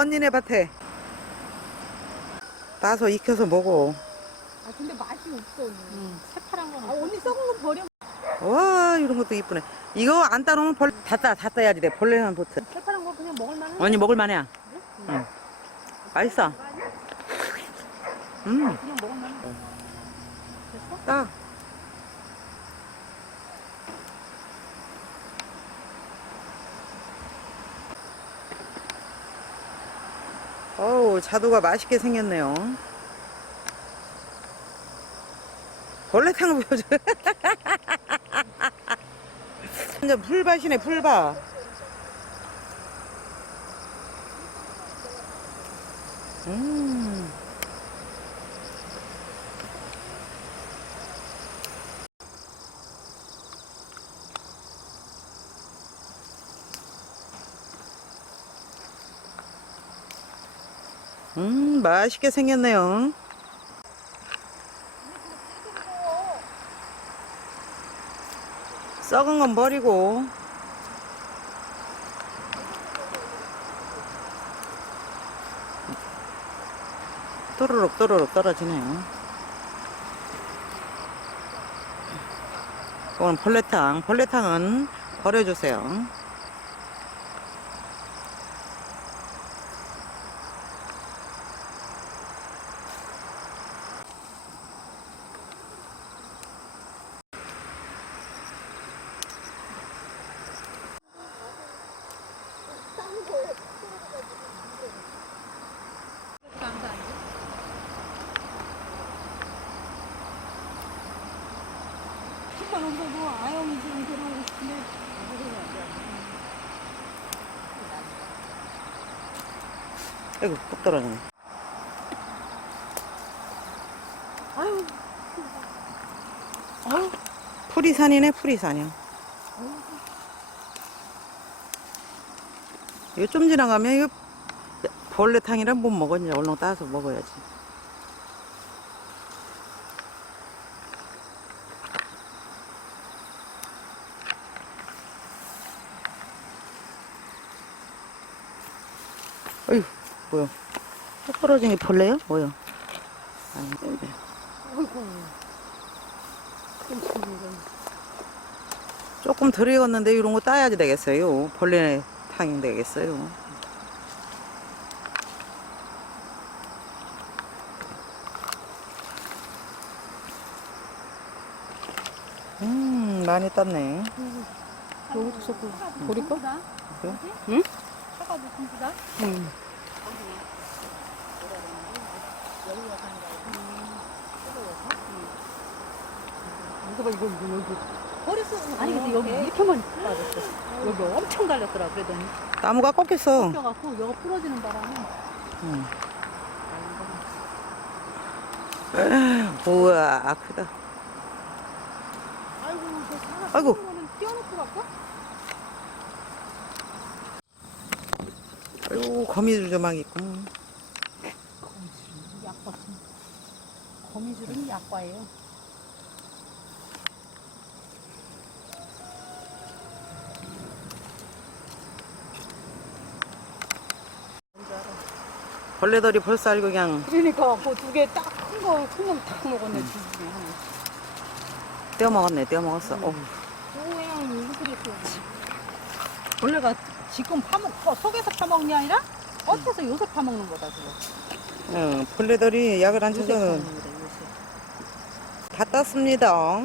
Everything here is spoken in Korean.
언니네 밭에. 따서 익혀서 먹어. 아 근데 맛이 없어 언니. 응, 새파란 건아 언니 썩은 거 버려. 와 이런 것도 이쁘네. 이거 안 따놓으면 벌, 다 따, 다 따야지 돼. 벌레만 붙어. 새파란 거 그냥 먹을 만한. 언니 먹을만해. 응. 맛있어. 음, 그냥 먹을 만한. 됐어? 따. 어우, 자두가 맛있게 생겼네요. 벌레탕을 보여줘. 완전 풀밭이네, 풀밭. 음. 음, 맛있게 생겼네요. 썩은 건 버리고. 또르륵 또르륵 떨어지네요. 이건 벌레탕. 벌레탕은 버려주세요. 한번 없어도 아영이 지금 들어오고 싶은데. 아이고, 뚝 떨어지네. 아유. 아유, 풀이산이네, 풀이산이야. 이거 좀 지나가면 이거 벌레탕이랑 못 먹었냐. 얼른 따서 먹어야지. 어휴, 뭐야. 뚝 떨어진 게 벌레야? 뭐야? 아니, 네. 아이고. 괜찮은데. 조금 덜 익었는데 이런 거 따야지 되겠어요. 벌레 탕이 되겠어요. 음, 많이 땄네. 여기도 썩고. 버릴까? 그래? 응? 사과도 큰지다. 음. 이거 봐 이거 이거 여기. 버렸어. 아니 근데 여기 이렇게만 빠졌어. 여기 엄청 달렸더라 그러더니. 나무가 꺾였어. 껴갖고 여기 부러지는 바람에. 음. 우와, 크다. 아이고 아이고. 띄워놓고 갈까? 아이고, 거미줄 조막 있고. 거미줄은 약과. 거미줄은 약과예요. 벌레들이 벌써 알고 그냥 그러니까 그 두 개 딱 큰 거 큰 거딱 먹었네 두 개. 떼어 먹었네, 떼어 먹었어. 어. 그냥 이렇게 됐어. 원래가 지금 파먹 어, 속에서 파먹는 게 아니라 겉에서 요새 파먹는 거다 그거. 어, 벌레들이 약을 안 요새 줘서 파먹는 거다 요새. 다 땄습니다.